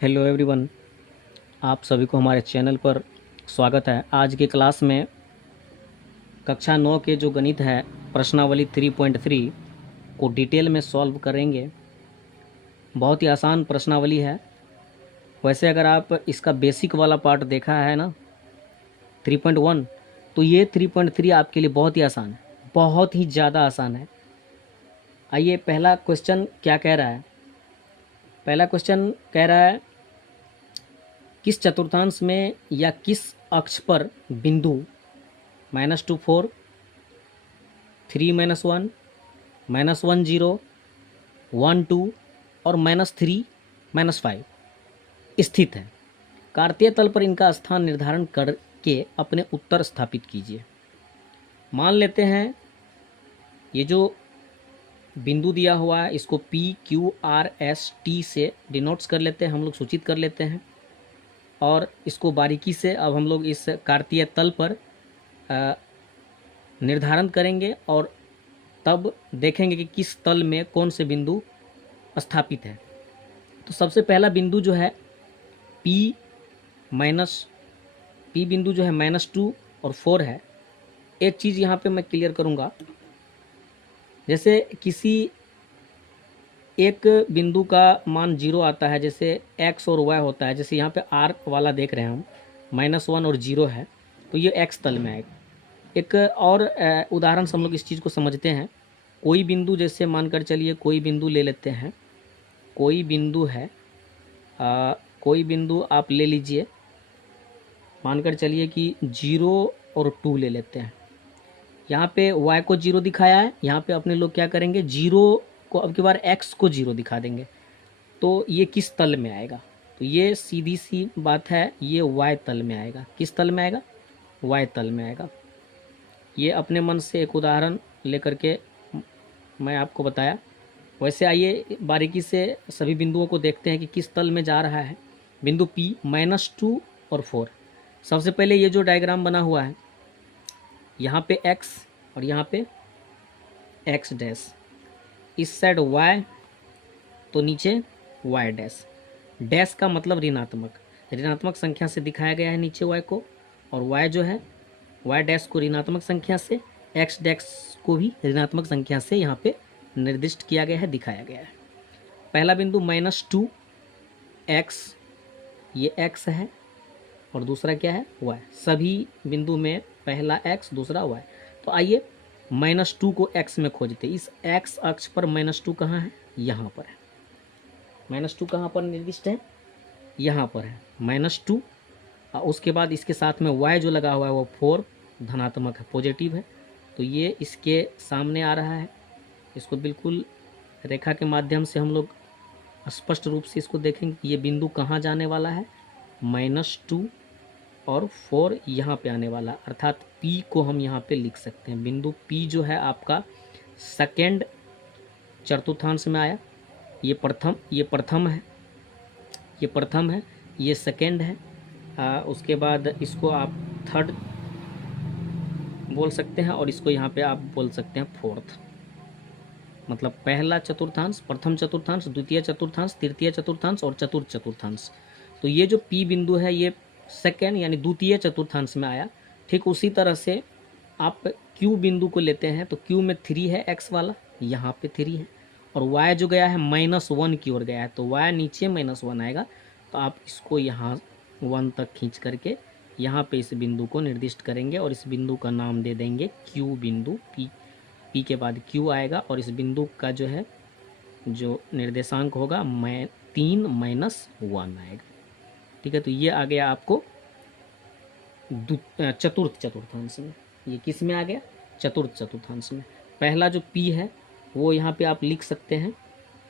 Hello everyone. आप सभी को हमारे चैनल पर स्वागत है। आज के क्लास में कक्षा 9 के जो गणित है प्रश्नावली 3.3 को डिटेल में सॉल्व करेंगे। बहुत ही आसान प्रश्नावली है। वैसे अगर आप इसका बेसिक वाला पार्ट देखा है ना 3.1, तो ये 3.3 आपके लिए बहुत ही आसान है, बहुत ही ज़्यादा आसान है। आइए पहला क्वेश्चन क्या कह रहा है। पहला क्वेश्चन कह रहा है किस चतुर्थांश में या किस अक्ष पर बिंदु -2 4, 3 - 1, -1 0, 1 2 और -3 -5 स्थित है। कार्तीय तल पर इनका स्थान निर्धारण करके अपने उत्तर स्थापित कीजिए। मान लेते हैं ये जो बिंदु दिया हुआ है इसको P Q R S T से डिनोट्स कर लेते हैं, हम लोग सूचित कर लेते हैं। और इसको बारीकी से अब हम लोग इस कार्तीय तल पर निर्धारण करेंगे और तब देखेंगे कि किस तल में कौन से बिंदु स्थापित है। तो सबसे पहला बिंदु जो है P बिंदु जो है -2 और 4 है। एक चीज़ यहाँ पे मैं क्लियर करूँगा, जैसे किसी एक बिंदु का मान 0 आता है, जैसे x और y होता है, जैसे यहाँ पे r वाला देख रहे हैं हम, -1 और 0 है, तो ये x तल में आएगा। एक और उदाहरण से हम लोग इस चीज़ को समझते हैं। कोई बिंदु, जैसे मानकर चलिए कोई बिंदु ले लेते हैं, कोई बिंदु है, कोई बिंदु आप ले लीजिए, मानकर चलिए कि 0 और 2 ले लेते हैं। यहाँ पे y को 0 दिखाया है, यहाँ पे अपने लोग क्या करेंगे 0 को अब की बार x को 0 दिखा देंगे। तो ये किस तल में आएगा? तो ये सीधी सी बात है, ये y तल में आएगा। किस तल में आएगा? y तल में आएगा। ये अपने मन से एक उदाहरण लेकर के मैं आपको बताया। वैसे आइए बारीकी से सभी बिंदुओं को देखते हैं कि किस तल में जा रहा है बिंदु P -2 और 4। सबसे पहले ये जो डायग्राम बना हुआ है, यहाँ पे x और यहाँ पे x डैश, इस साइड y, तो नीचे y डैश। डैश का मतलब ऋणात्मक संख्या से दिखाया गया है नीचे y को, और y जो है y डैश को ऋणात्मक संख्या से, x डैश को भी ऋणात्मक संख्या से यहाँ पे निर्दिष्ट किया गया है, दिखाया गया है। पहला बिंदु -2 x, ये x है, और दूसरा क्या है y। सभी बिंदु में पहला x दूसरा y। तो आइए -2 को x में खोजते। इस x अक्ष पर -2 कहाँ है? यहाँ पर है। -2 कहाँ पर निर्दिष्ट है? यहाँ पर है -2। उसके बाद इसके साथ में y जो लगा हुआ है वो 4 धनात्मक है, पॉजिटिव है। तो ये इसके सामने आ रहा है। इसको बिल्कुल रेखा के माध्यम से हम लोग स्पष्ट रूप से इसको देखेंगे कि ये बिंदु कहाँ जाने वाला है, -2 और 4 यहाँ पे आने वाला, अर्थात P को हम यहाँ पे लिख सकते हैं। बिंदु P जो है आपका सेकेंड चतुर्थांश में आया। ये प्रथम है, ये सेकेंड है। उसके बाद इसको आप थर्ड बोल सकते हैं, और इसको यहाँ पे आप बोल सकते हैं फोर्थ। मतलब पहला चतुर्थांश, प्रथम चतुर्थांश, द्वितीय चतुर्थांश, तृतीय चतुर्थांश और चतुर्थ चतुर्थांश। तो ये जो P बिंदु है ये सेकेंड यानी द्वितीय चतुर्थांश में आया। ठीक उसी तरह से आप Q बिंदु को लेते हैं, तो Q में 3 है x वाला, यहाँ पे 3 है, और y जो गया है -1 की ओर गया है, तो y नीचे -1 आएगा। तो आप इसको यहाँ 1 तक खींच करके यहाँ पे इस बिंदु को निर्दिष्ट करेंगे, और इस बिंदु का नाम दे देंगे Q बिंदु। P के बाद Q आएगा, और इस बिंदु का जो है जो निर्देशांक होगा 3 - 1 आएगा। ठीक है, तो ये आ गया आपको चतुर्थ चतुर्थांश में। ये किस में आ गया? चतुर्थ चतुर्थांश में। पहला जो P है वो यहाँ पे आप लिख सकते हैं,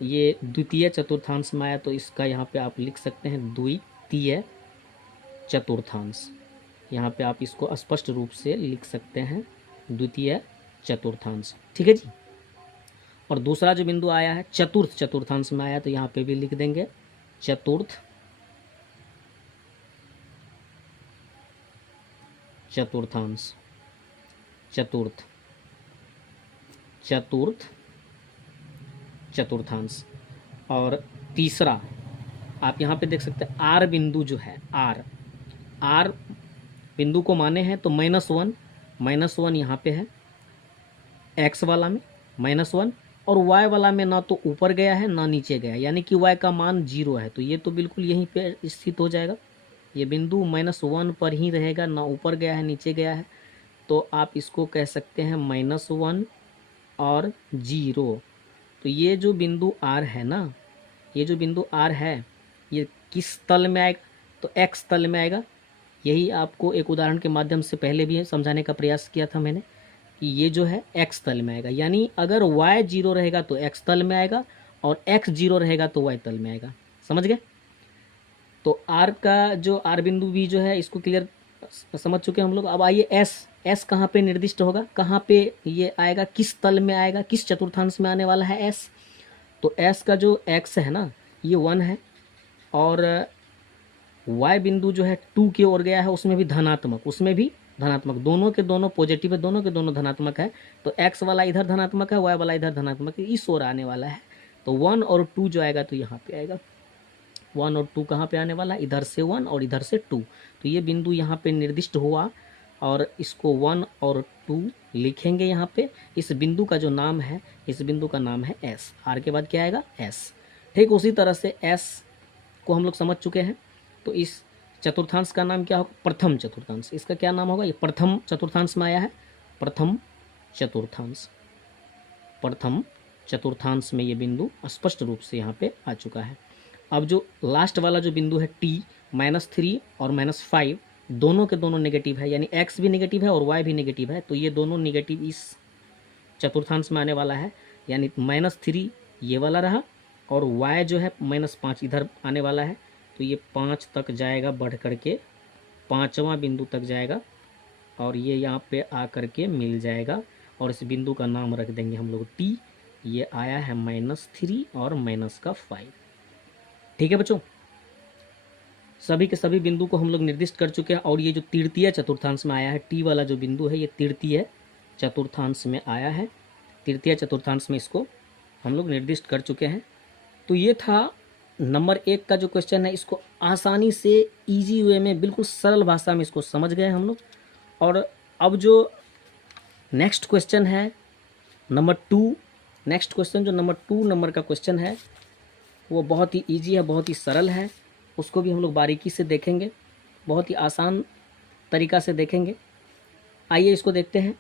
ये द्वितीय चतुर्थांश में आया, तो इसका यहाँ पे आप लिख सकते हैं द्वितीय चतुर्थांश। यहाँ पे आप इसको स्पष्ट रूप से लिख सकते हैं द्वितीय चतुर्थांश। ठीक है जी। और दूसरा जो बिंदु आया है चतुर्थ चतुर्थांश में आया, तो यहाँ पे भी लिख देंगे चतुर्थ चतुर्थांश, चतुर्थ चतुर्थांश। और तीसरा आप यहाँ पे देख सकते हैं आर बिंदु जो है, आर बिंदु को माने हैं तो -1 यहाँ पे है एक्स वाला में -1, और वाई वाला में ना तो ऊपर गया है ना नीचे गया है, यानी कि वाई का मान 0 है। तो ये तो बिल्कुल यहीं पे स्थित हो जाएगा, ये बिंदु -1 पर ही रहेगा, ना ऊपर गया है नीचे गया है। तो आप इसको कह सकते हैं -1 और 0। तो ये जो बिंदु आर है ना, ये जो बिंदु आर है, ये किस तल में आएगा? तो एक्स तल में आएगा। यही आपको एक उदाहरण के माध्यम से पहले भी समझाने का प्रयास किया था मैंने कि ये जो है एक्स तल में आएगा, यानी अगर वाई 0 रहेगा तो एक्स तल में आएगा, और एक्स 0 रहेगा तो वाई तल में आएगा। समझ गए? तो आर का जो आर बिंदु भी जो है, इसको क्लियर समझ चुके हैं हम लोग। अब आइए एस कहाँ पे निर्दिष्ट होगा, कहाँ पे ये आएगा, किस तल में आएगा, किस चतुर्थांश में आने वाला है एस? तो एस का जो एक्स है ना, ये 1 है, और वाई बिंदु जो है 2 की ओर गया है, उसमें भी धनात्मक, दोनों के दोनों पॉजिटिव है, दोनों के दोनों धनात्मक है। तो एक्स वाला इधर धनात्मक है, वाई वाला इधर धनात्मक है, इस ओर आने वाला है। तो 1 और 2 जो आएगा तो यहाँ पे आएगा, 1 और 2 कहाँ पे आने वाला है? इधर से 1 और इधर से 2। तो ये बिंदु यहाँ पे निर्दिष्ट हुआ, और इसको 1 और 2 लिखेंगे यहाँ पे। इस बिंदु का जो नाम है, इस बिंदु का नाम है एस। आर के बाद क्या आएगा? एस। ठीक उसी तरह से एस को हम लोग समझ चुके हैं। तो इस चतुर्थांश का नाम क्या होगा? प्रथम चतुर्थांश। इसका क्या नाम होगा? ये प्रथम चतुर्थांश में आया है, प्रथम चतुर्थांश में ये बिंदु स्पष्ट रूप से यहाँ पे आ चुका है। अब जो लास्ट वाला जो बिंदु है t -3 और -5, दोनों के दोनों नेगेटिव है, यानी x भी नेगेटिव है और y भी नेगेटिव है। तो ये दोनों नेगेटिव इस चतुर्थांश में आने वाला है, यानी -3 ये वाला रहा, और y जो है -5 इधर आने वाला है। तो ये 5 तक जाएगा, बढ़ करके 5वां बिंदु तक जाएगा, और ये यहाँ पे आ करके मिल जाएगा, और इस बिंदु का नाम रख देंगे हम लोग t। ये आया है -3 और -5। ठीक है बच्चों, सभी के सभी बिंदु को हम लोग निर्दिष्ट कर चुके हैं। और ये जो तृतीय चतुर्थांश में आया है, टी वाला जो बिंदु है, ये तृतीय चतुर्थांश में आया है, तृतीय चतुर्थांश में इसको हम लोग निर्दिष्ट कर चुके हैं। तो ये था नंबर 1 का जो क्वेश्चन है, इसको आसानी से इजी वे में, बिल्कुल सरल भाषा में इसको समझ गए हम लोग। और अब जो नेक्स्ट क्वेश्चन है नंबर 2, नेक्स्ट क्वेश्चन जो नंबर 2 नंबर का क्वेश्चन है, वो बहुत ही इजी है, बहुत ही सरल है। उसको भी हम लोग बारीकी से देखेंगे, बहुत ही आसान तरीका से देखेंगे। आइए इसको देखते हैं।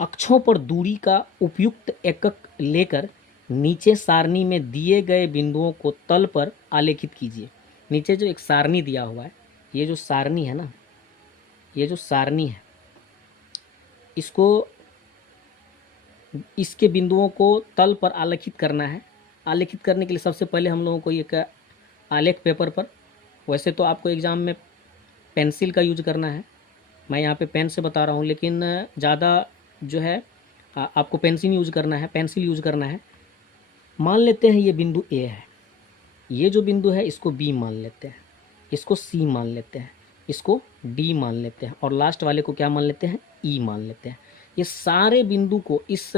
अक्षों पर दूरी का उपयुक्त एकक लेकर नीचे सारणी में दिए गए बिंदुओं को तल पर आलेखित कीजिए। नीचे जो एक सारणी दिया हुआ है, ये जो सारणी है ना, ये जो सारणी है, इसको, इसके बिंदुओं को तल पर आलेखित करना है। आलेखित करने के लिए सबसे पहले हम लोगों को एक आलेख पेपर पर, वैसे तो आपको एग्ज़ाम में पेंसिल का यूज करना है, मैं यहाँ पे पेन से बता रहा हूँ, लेकिन ज़्यादा जो है आपको पेंसिल यूज करना है। मान लेते हैं ये बिंदु ए है, ये जो बिंदु है इसको बी मान लेते हैं, इसको सी मान लेते हैं, इसको डी मान लेते हैं, और लास्ट वाले को क्या मान लेते हैं? ई मान लेते हैं। ये सारे बिंदु को इस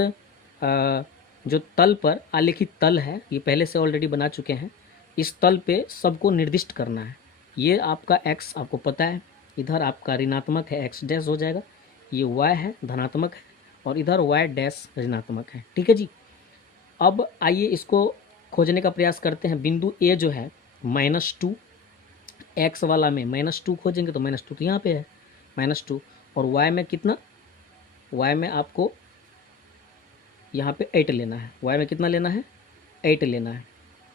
जो तल पर आलेखित तल है, ये पहले से ऑलरेडी बना चुके हैं, इस तल पे सबको निर्दिष्ट करना है। ये आपका x आपको पता है, इधर आपका ऋणात्मक है, x डैश हो जाएगा, ये y है धनात्मक है, और इधर y डैश ऋणात्मक है। ठीक है जी। अब आइए इसको खोजने का प्रयास करते हैं। बिंदु a जो है -2, x वाला में -2 खोजेंगे तो -2 तो यहाँ पे है -2, और y में कितना? y में आपको यहाँ पे 8 लेना है। y में कितना लेना है? 8 लेना है,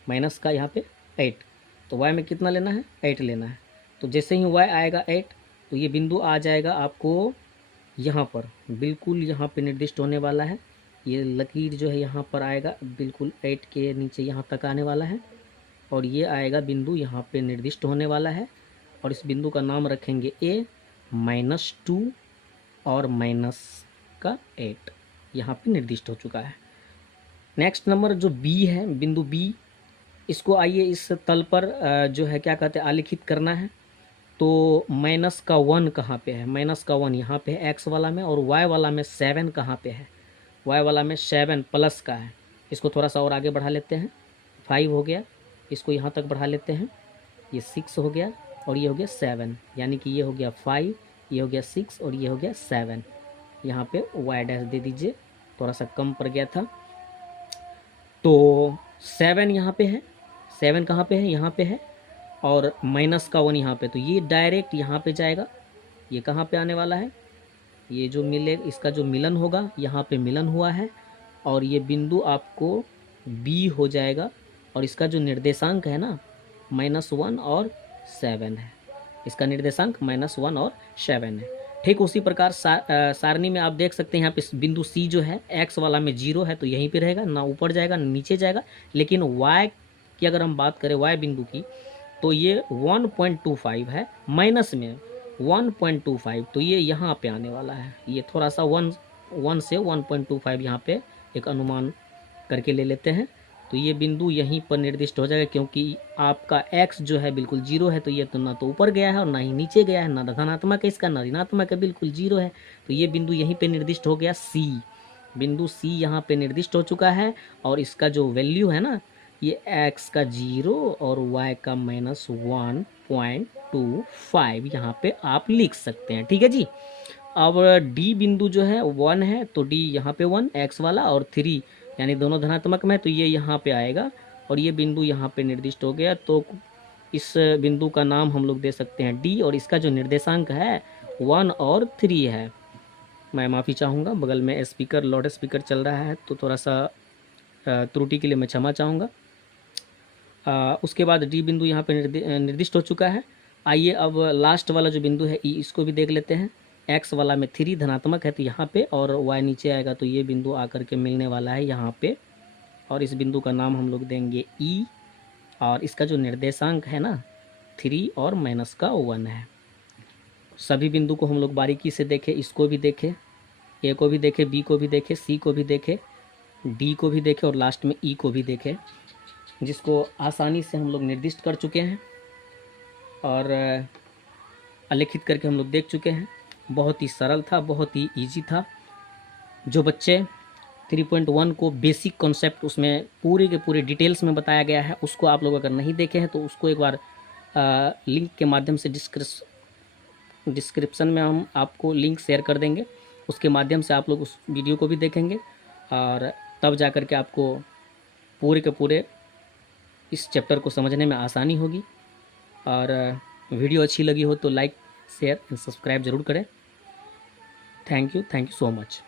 माइनस का यहाँ पे 8, तो y में कितना लेना है? 8 लेना है। तो जैसे ही y आएगा 8, तो ये बिंदु आ जाएगा आपको यहाँ पर, बिल्कुल यहाँ पे निर्दिष्ट होने वाला है। ये लकीर जो है यहाँ पर आएगा, बिल्कुल 8 के नीचे यहाँ तक आने वाला है, और ये आएगा बिंदु यहाँ पे निर्दिष्ट होने वाला है, और इस बिंदु का नाम रखेंगे a, -2 और -8 यहाँ पे निर्दिष्ट हो चुका है। नेक्स्ट नंबर जो b है, बिंदु b, इसको आइए इस तल पर जो है क्या कहते हैं, आलेखित करना है। तो -1 कहाँ पे है? -1 यहाँ पे है x वाला में, और y वाला में 7 कहाँ पे है? y वाला में 7 प्लस का है। इसको थोड़ा सा और आगे बढ़ा लेते हैं, 5 हो गया, इसको यहाँ तक बढ़ा लेते हैं, ये 6 हो गया और ये हो गया 7, यानी कि ये हो गया 5, ये हो गया 6 और ये हो गया 7। यहाँ पे y डैश दे दीजिए, थोड़ा सा कम पड़ गया था। तो 7 यहाँ पे है, 7 कहाँ पे है, यहाँ पे है, और माइनस का 1 यहाँ पे, तो ये डायरेक्ट यहाँ पे जाएगा। ये कहाँ पे आने वाला है, ये जो मिले, इसका जो मिलन होगा, यहाँ पे मिलन हुआ है, और ये बिंदु आपको B हो जाएगा। और इसका जो निर्देशांक है ना, -1 और 7 है। इसका निर्देशांक -1 और 7 है। ठीक उसी प्रकार सारणी में आप देख सकते हैं, यहाँ पे बिंदु C जो है x वाला में 0 है, तो यहीं पे रहेगा, ना ऊपर जाएगा ना नीचे जाएगा। लेकिन y की अगर हम बात करें, y बिंदु की, तो ये 1.25 है, माइनस में 1.25, तो ये यहाँ पे आने वाला है। ये थोड़ा सा 1 से 1.25 यहाँ पे एक अनुमान करके ले लेते हैं। तो ये बिंदु यहीं पर निर्दिष्ट हो जाएगा, क्योंकि आपका x जो है बिल्कुल 0 है, तो ये तो ना तो ऊपर गया है और ना ही नीचे गया है, ना धनात्मक है इसका ना ऋणात्मक है, बिल्कुल 0 है। तो ये बिंदु यहीं पे निर्दिष्ट हो गया C, बिंदु C यहाँ पे निर्दिष्ट हो चुका है। और इसका जो वैल्यू है ना, ये x का 0 और y का -1.25 यहाँ पे आप लिख सकते हैं। ठीक है जी। अब D बिंदु जो है 1 है, तो D यहाँ पे 1 x वाला, और 3 यानी दोनों धनात्मक में, तो ये यहाँ पे आएगा, और ये बिंदु यहाँ पे निर्दिष्ट हो गया। तो इस बिंदु का नाम हम लोग दे सकते हैं D, और इसका जो निर्देशांक है 1 और 3 है। मैं माफ़ी चाहूँगा, बगल में स्पीकर, लाउड स्पीकर चल रहा है, तो थोड़ा सा त्रुटि के लिए मैं क्षमा चाहूँगा। उसके बाद D बिंदु यहाँ पे निर्दिष्ट हो चुका है। आइए अब लास्ट वाला जो बिंदु है E, इसको भी देख लेते हैं। x वाला में 3 धनात्मक है, तो यहाँ पे, और y नीचे आएगा, तो ये बिंदु आकर के मिलने वाला है यहाँ पे, और इस बिंदु का नाम हम लोग देंगे E, और इसका जो निर्देशांक है ना 3 और -1 है। सभी बिंदु को हम लोग बारीकी से देखें, इसको भी देखें, A को भी देखें, B को भी देखें, C को भी देखें, D को भी देखें, और लास्ट में E को भी देखें, जिसको आसानी से हम लोग निर्दिष्ट कर चुके हैं और आलेखित करके हम लोग देख चुके हैं। बहुत ही सरल था, बहुत ही इजी था। जो बच्चे 3.1 को बेसिक कॉन्सेप्ट उसमें पूरे के पूरे डिटेल्स में बताया गया है, उसको आप लोग अगर नहीं देखे हैं तो उसको एक बार लिंक के माध्यम से डिस्क्रिप्शन में हम आपको लिंक शेयर कर देंगे, उसके माध्यम से आप लोग उस वीडियो को भी देखेंगे, और तब जा कर के आपको पूरे के पूरे इस चैप्टर को समझने में आसानी होगी। और वीडियो अच्छी लगी हो तो लाइक, शेयर एंड सब्सक्राइब ज़रूर करें। Thank you so much.